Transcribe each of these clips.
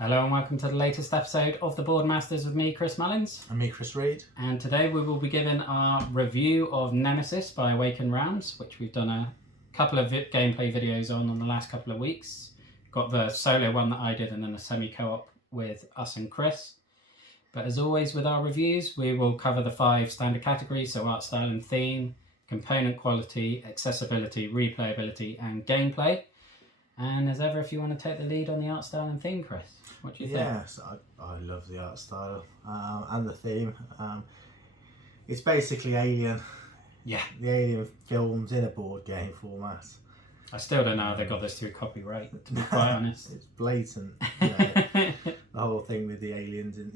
Hello and welcome to the latest episode of the Board Masters with me, Chris Mullins. And me, Chris Reed. And today we will be giving our review of Nemesis by Awaken Realms, which we've done a couple of gameplay videos on the last couple of weeks. Got the solo one that I did and then a semi-co-op with us and Chris. But as always with our reviews, we will cover the 5 standard categories, so art style and theme, component quality, accessibility, replayability and gameplay. And as ever, if you want to take the lead on the art style and theme, Chris, what do you think? Yes, I love the art style and the theme. It's basically Alien. Yeah. The Alien films in a board game format. I still don't know how they got this through copyright, to be quite honest. It's blatant. The whole thing with the aliens, and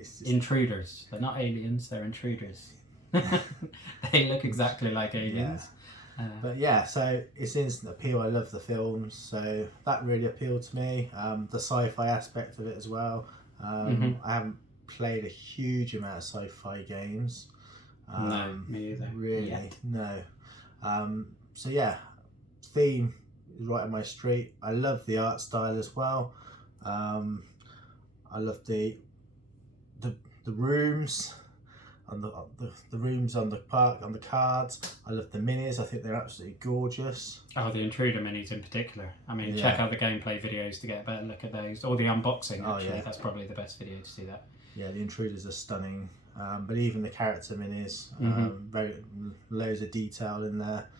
it's just... Intruders. They're not aliens, they're intruders. They look exactly like aliens. Yeah. But yeah, so it's instant appeal. I love the films, so that really appealed to me. The sci-fi aspect of it as well. I haven't played a huge amount of sci-fi games. No, me either. Really, yet. No. So yeah, theme is right on my street. I love the art style as well. I love the rooms. And the rooms on the park, on the cards. I love the minis. I think they're absolutely gorgeous. Oh, the intruder minis in particular. I mean, check out the gameplay videos to get a better look at those. Or the unboxing, actually. That's probably the best video to see that. Yeah, the intruders are stunning. But even the character minis, loads of detail in there.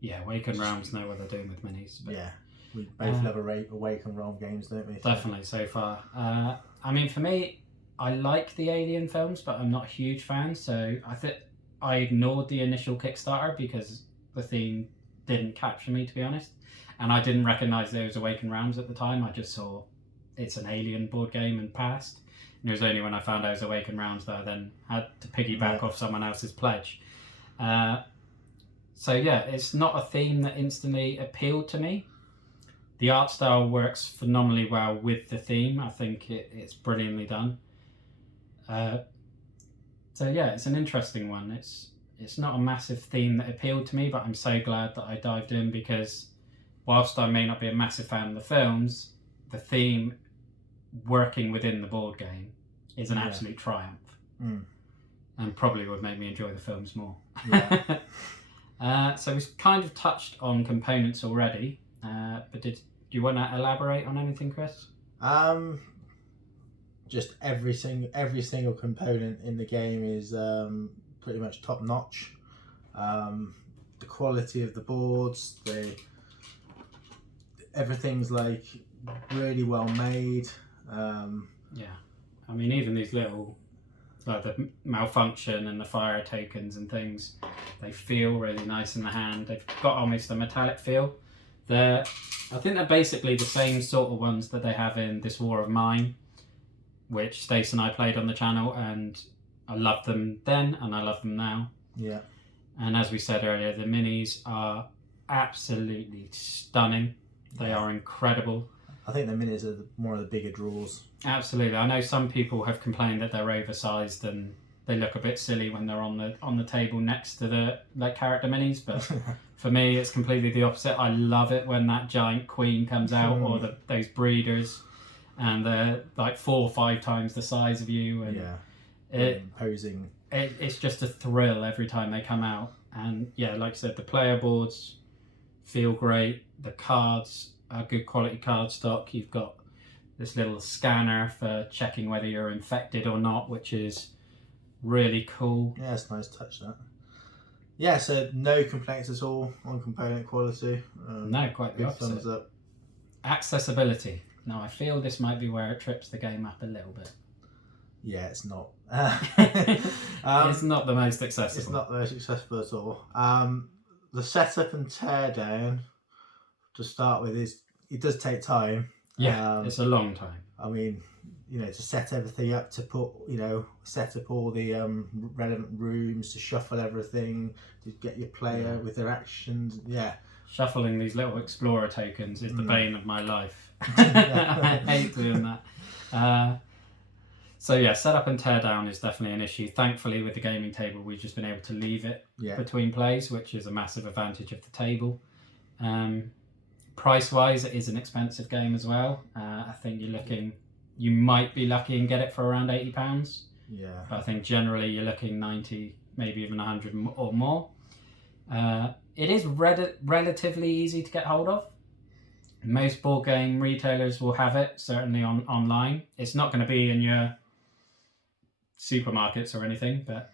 Yeah, Awaken Realms know what they're doing with minis. But, yeah, we both love Awaken Realms games, don't we? Definitely, so far. I mean, for me, I like the Alien films, but I'm not a huge fan, so I ignored the initial Kickstarter because the theme didn't capture me, to be honest. And I didn't recognise there was Awaken Realms at the time. I just saw it's an Alien board game and passed. And it was only when I found out it was Awaken Realms that I then had to piggyback off someone else's pledge. So yeah, it's not a theme that instantly appealed to me. The art style works phenomenally well with the theme. I think it's brilliantly done. So yeah, it's an interesting one. It's not a massive theme that appealed to me, but I'm so glad that I dived in because whilst I may not be a massive fan of the films, the theme working within the board game is an absolute triumph. And probably would make me enjoy the films more. So we've kind of touched on components already, but do you want to elaborate on anything, Chris? Just every single component in the game is pretty much top notch. The quality of the boards, everything's like really well made. Yeah, I mean even these little like the malfunction and the fire tokens and things, they feel really nice in the hand. They've got almost a metallic feel. I think they're basically the same sort of ones that they have in This War of Mine, which Stace and I played on the channel, and I loved them then and I love them now. Yeah. And as we said earlier, the minis are absolutely stunning. They are incredible. I think the minis are one of the bigger draws. Absolutely. I know some people have complained that they're oversized and they look a bit silly when they're on the table next to the character minis, but for me it's completely the opposite. I love it when that giant queen comes out or those breeders. And they're like 4 or 5 times the size of you, and imposing. It's just a thrill every time they come out. And yeah, like I said, the player boards feel great. The cards are good quality card stock. You've got this little scanner for checking whether you're infected or not, which is really cool. Yeah, it's a nice touch, that. Yeah, so no complaints at all on component quality. No, quite the opposite. Thumbs up. Accessibility. Now, I feel this might be where it trips the game up a little bit. Yeah, it's not. It's not the most accessible. It's not the most accessible at all. The setup and teardown, to start with, it does take time. Yeah, it's a long time. I mean, to set everything up, to put, set up all the relevant rooms, to shuffle everything, to get your player with their actions. Yeah. Shuffling these little explorer tokens is the bane of my life. I hate doing that. So yeah, setup and teardown is definitely an issue. Thankfully, with the gaming table, we've just been able to leave it between plays, which is a massive advantage of the table. price-wise, it is an expensive game as well. I think you might be lucky and get it for around £80. Yeah. But I think generally you're looking 90, maybe even 100 or more. It is relatively easy to get hold of. Most board game retailers will have it, certainly online. It's not going to be in your supermarkets or anything, but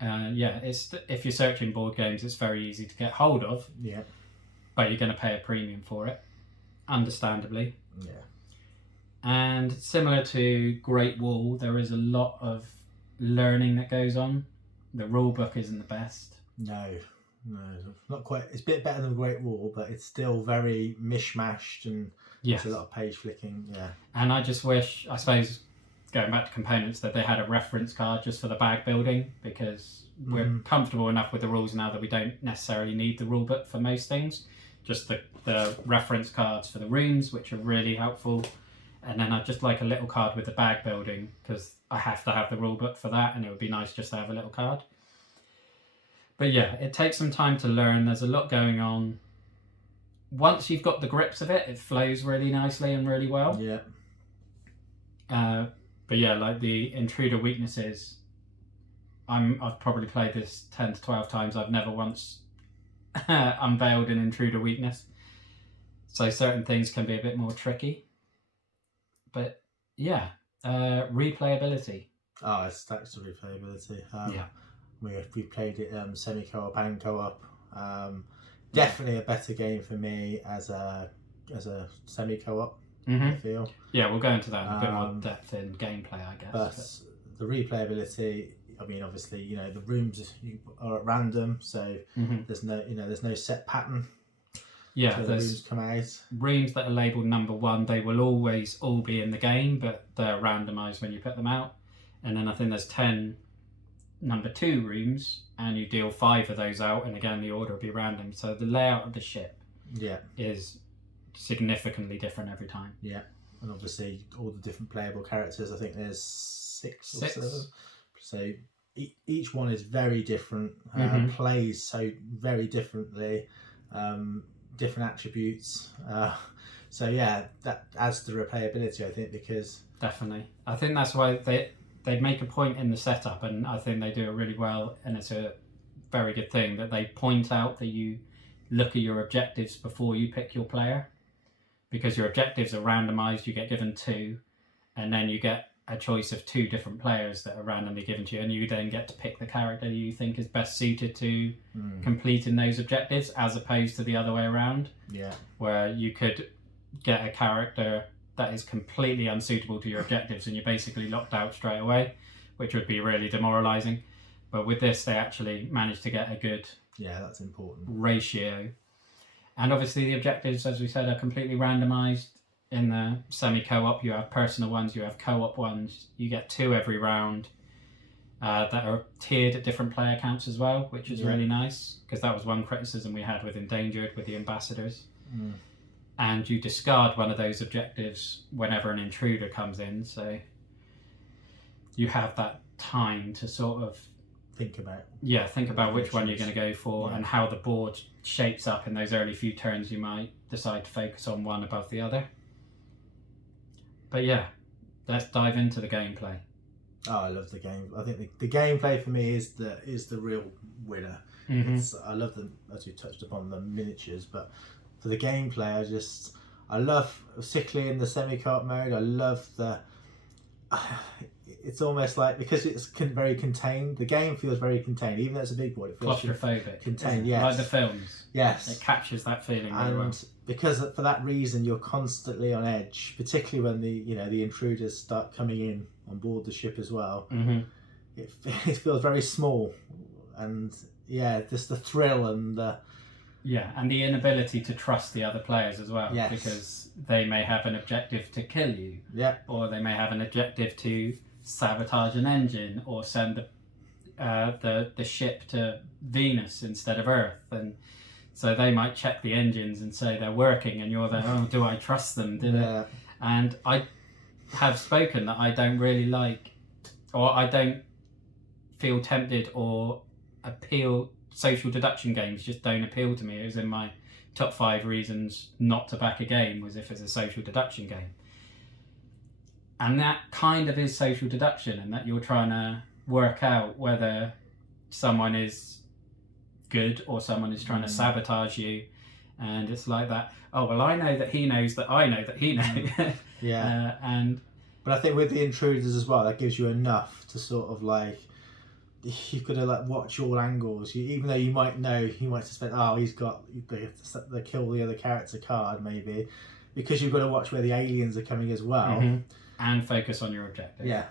if you're searching board games, it's very easy to get hold of. Yeah. But you're going to pay a premium for it, understandably. Yeah. And similar to Great Wall, there is a lot of learning that goes on. The rule book isn't the best. No, not quite. It's a bit better than Great Wall, but it's still very mishmashed and yes. There's a lot of page flicking. Yeah. And I just wish, I suppose, going back to components, that they had a reference card just for the bag building, because we're comfortable enough with the rules now that we don't necessarily need the rule book for most things. Just the reference cards for the rooms, which are really helpful. And then I'd just like a little card with the bag building, because I have to have the rule book for that, and it would be nice just to have a little card. But yeah, it takes some time to learn. There's a lot going on. Once you've got the grips of it, it flows really nicely and really well. Yeah. But yeah, like the intruder weaknesses, I've probably played this 10 to 12 times. I've never once unveiled an intruder weakness. So certain things can be a bit more tricky. But yeah, replayability. Oh, it's stacks of replayability. Yeah. We played it semi-co-op and co-op. Definitely a better game for me as a semi-co-op. I feel. Yeah, we'll go into that in a bit more depth in gameplay, I guess. But the replayability, I mean, obviously, the rooms are at random, so there's no set pattern. Yeah, so the rooms come out. Rooms that are labelled number 1, they will always all be in the game, but they're randomised when you put them out. And then I think there's 10 number 2 rooms, and you deal 5 of those out, and again the order will be random. So the layout of the ship is significantly different every time. Yeah, and obviously all the different playable characters. I think there's 6 or 7. So each one is very different. Plays so very differently. Different attributes. So yeah, that adds to the replayability, I think, because definitely. I think that's why they make a point in the setup, and I think they do it really well, and it's a very good thing that they point out that you look at your objectives before you pick your player, because your objectives are randomized. You get given 2, and then you get a choice of 2 different players that are randomly given to you, and you then get to pick the character you think is best suited to completing those objectives, as opposed to the other way around, where you could get a character that is completely unsuitable to your objectives and you're basically locked out straight away, which would be really demoralizing. But with this, they actually managed to get a good that's important ratio. And obviously the objectives, as we said, are completely randomized. In the semi-co-op, you have personal ones, you have co-op ones. You get 2 every round that are tiered at different player counts as well, which is really nice, because that was one criticism we had with Endangered, with the ambassadors. And you discard one of those objectives whenever an intruder comes in, so you have that time to sort of think about which one you're going to go for, and how the board shapes up in those early few turns. You might decide to focus on one above the other. But yeah, let's dive into the gameplay. Oh, I love the game. I think the gameplay for me is the real winner. I love them, as we touched upon, the miniatures, but for the gameplay, I love, particularly in the semi-co-op mode, I love it's almost like, because it's very contained, the game feels very contained, even though it's a big board, it feels claustrophobic. Contained, yes. Like the films. Yes. It captures that feeling really well. Because for that reason, you're constantly on edge, particularly when the intruders start coming in on board the ship as well. It feels very small, and just the thrill and and the inability to trust the other players as well, yes. because they may have an objective to kill you, or they may have an objective to sabotage an engine, or send the ship to Venus instead of Earth, and so they might check the engines and say they're working, and you're there, oh, do I trust them? And I have spoken that I don't really like, or I don't feel tempted or appeal. Social deduction games just don't appeal to me. It was in my top 5 reasons not to back a game was if it's a social deduction game. And that kind of is social deduction, and that you're trying to work out whether someone is good or someone is trying to sabotage you. And it's like that, oh, well, I know that he knows that I know that he knows. Yeah. But I think with the intruders as well, that gives you enough to sort of like, you've got to like watch all angles. Even though you might know, you might suspect, oh, he's got the kill the other character card maybe, because you've got to watch where the aliens are coming as well. And focus on your objective. Yeah.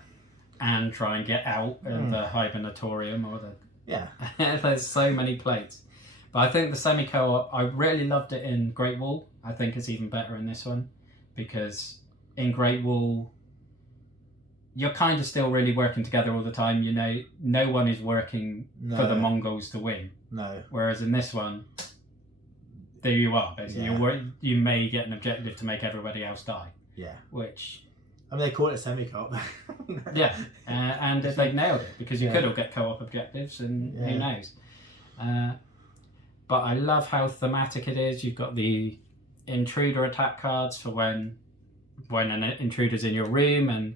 And try and get out of the hibernatorium or the... Yeah. There's so many plates. But I think the semi-co-op, I really loved it in Great Wall. I think it's even better in this one, because in Great Wall, you're kind of still really working together all the time. You know, no one is working for the Mongols to win. No. Whereas in this one, there you are, basically. Yeah. You may get an objective to make everybody else die. Yeah. Which... I mean, they call it semi-co-op. Yeah, and they nailed it, because you could all get co-op objectives, and who knows. But I love how thematic it is. You've got the intruder attack cards for when an intruder's in your room, and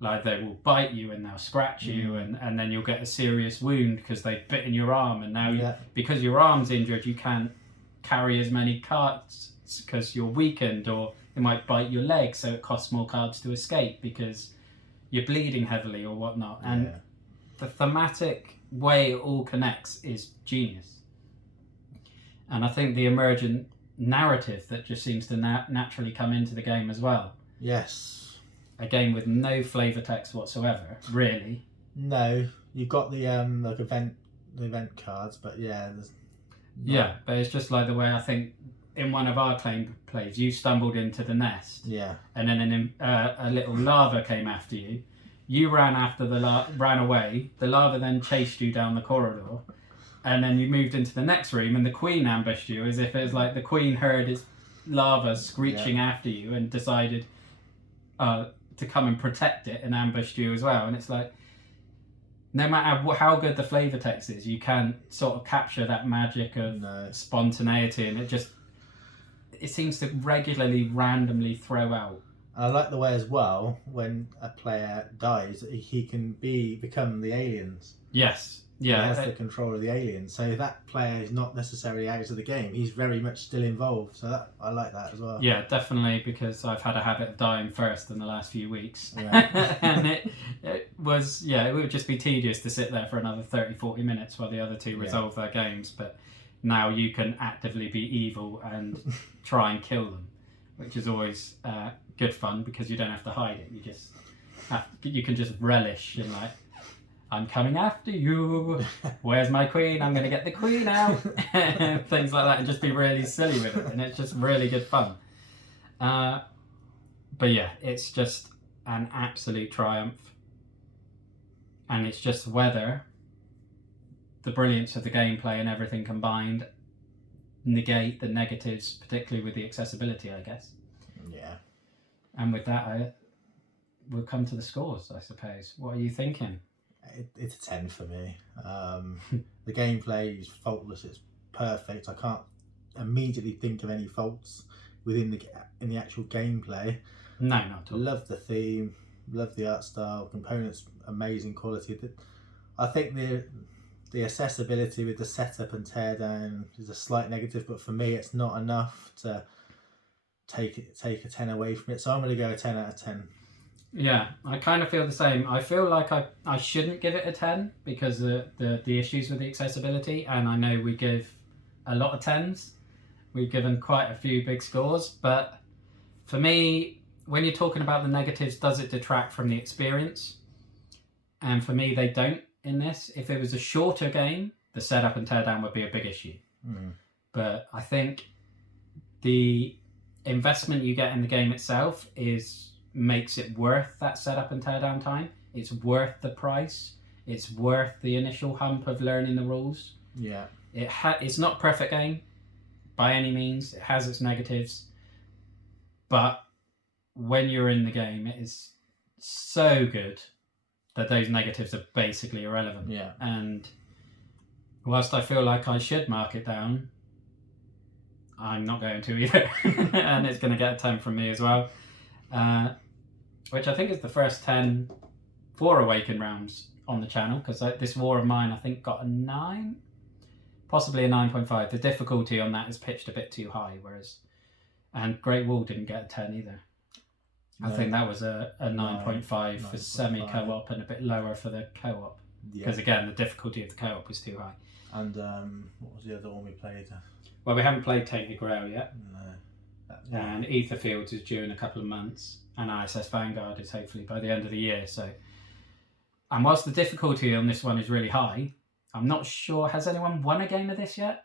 like they will bite you and they'll scratch you, and then you'll get a serious wound because they've bitten your arm, and now because your arm's injured, you can't carry as many cards because you're weakened, or it might bite your leg, so it costs more cards to escape because you're bleeding heavily or whatnot. And the thematic way it all connects is genius. And I think the emergent narrative that just seems to naturally come into the game as well. Yes. A game with no flavour text whatsoever, really. No, you've got the like event cards, but yeah, but it's just like the way I think in one of our plays, you stumbled into the nest. Yeah. And then a little lava came after you. You ran after ran away. The lava then chased you down the corridor, and then you moved into the next room, and the queen ambushed you, as if it was like the queen heard its lava screeching after you and decided to come and protect it, and ambushed you as well. And it's like, no matter how good the flavour text is, you can't sort of capture that magic of spontaneity, and it seems to regularly randomly throw out. I like the way as well, when a player dies, he can become the aliens. Yes. Yeah. He has the control of the aliens. So that player is not necessarily out of the game. He's very much still involved. So I like that as well. Yeah, definitely, because I've had a habit of dying first in the last few weeks. Yeah. And it would just be tedious to sit there for another 30-40 minutes while the other two resolve their games. But now you can actively be evil and try and kill them, which is always good fun, because you don't have to hide it. You can just relish in like, I'm coming after you. Where's my queen? I'm going to get the queen out. Things like that, and just be really silly with it. And it's just really good fun. But yeah, it's just an absolute triumph. And it's just whether the brilliance of the gameplay and everything combined negate the negatives, particularly with the accessibility, I guess. Yeah. And with that, we'll come to the scores, I suppose. What are you thinking? It's a 10 for me. The gameplay is faultless. It's perfect. I can't immediately think of any faults in the actual gameplay. No, not at all. Love the theme. Love the art style. Components, amazing quality. I think the accessibility with the setup and teardown is a slight negative, but for me, it's not enough to take a 10 away from it. So I'm going to go a 10 out of 10. Yeah, I kind of feel the same. I feel like I shouldn't give it a 10 because of the issues with the accessibility, and I know we give a lot of 10s. We've given quite a few big scores, but for me, when you're talking about the negatives, does it detract from the experience? And for me, they don't in this. If it was a shorter game, the setup and teardown would be a big issue. But I think the investment you get in the game itself makes it worth that setup and teardown time. It's worth the price. It's worth the initial hump of learning the rules. Yeah. It's not a perfect game by any means. It has its negatives. But when you're in the game, it is so good that those negatives are basically irrelevant. Yeah. And whilst I feel like I should mark it down, I'm not going to either. And it's going to get a 10 from me as well. Which I think is the first 10 for Awaken Realms on the channel, because this war of mine I think got a 9, possibly a 9.5. The difficulty on that is pitched a bit too high, and Great Wall didn't get a 10 either. No, I think that was a 9.5 for semi-co-op and a bit lower for the co-op, because again the difficulty of the co-op was too high. And what was the other one we played? Well, we haven't played Take the Grail yet. No. And Etherfields is due in a couple of months, and ISS Vanguard is hopefully by the end of the year. So, and whilst the difficulty on this one is really high, I'm not sure, has anyone won a game of this yet?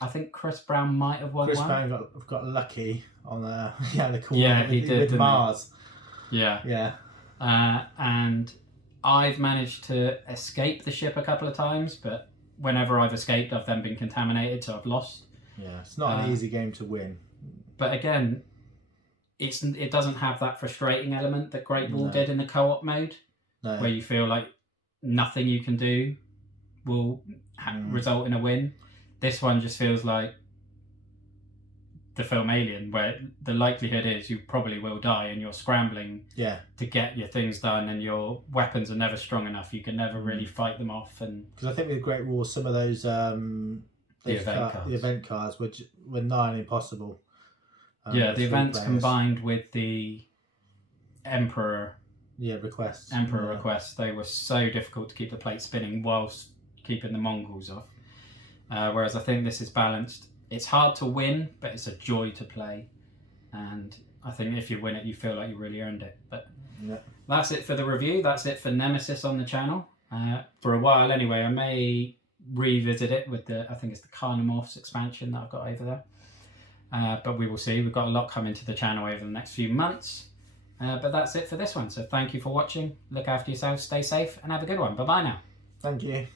I think Chris Brown might have won one. Chris Brown got lucky on the corner. Yeah, he did with Mars. Yeah. And I've managed to escape the ship a couple of times, but whenever I've escaped, I've then been contaminated, so I've lost. Yeah, it's not an easy game to win. But again, it doesn't have that frustrating element that Great Wall did in the co-op mode, where you feel like nothing you can do will result in a win. This one just feels like the film Alien, where the likelihood is you probably will die and you're scrambling to get your things done, and your weapons are never strong enough. You can never really fight them off. And because I think with Great Wall, some of those the event cards were nigh impossible. The events players. Combined with the Emperor requests, they were so difficult to keep the plate spinning whilst keeping the Mongols off. Whereas I think this is balanced. It's hard to win, but it's a joy to play. And I think if you win it, you feel like you really earned it. But that's it for the review. That's it for Nemesis on the channel. For a while anyway, I may revisit it with I think it's the Carnomorphs expansion that I've got over there. But we will see. We've got a lot coming to the channel over the next few months. But that's it for this one. So thank you for watching. Look after yourselves, stay safe, and have a good one. Bye-bye now. Thank you.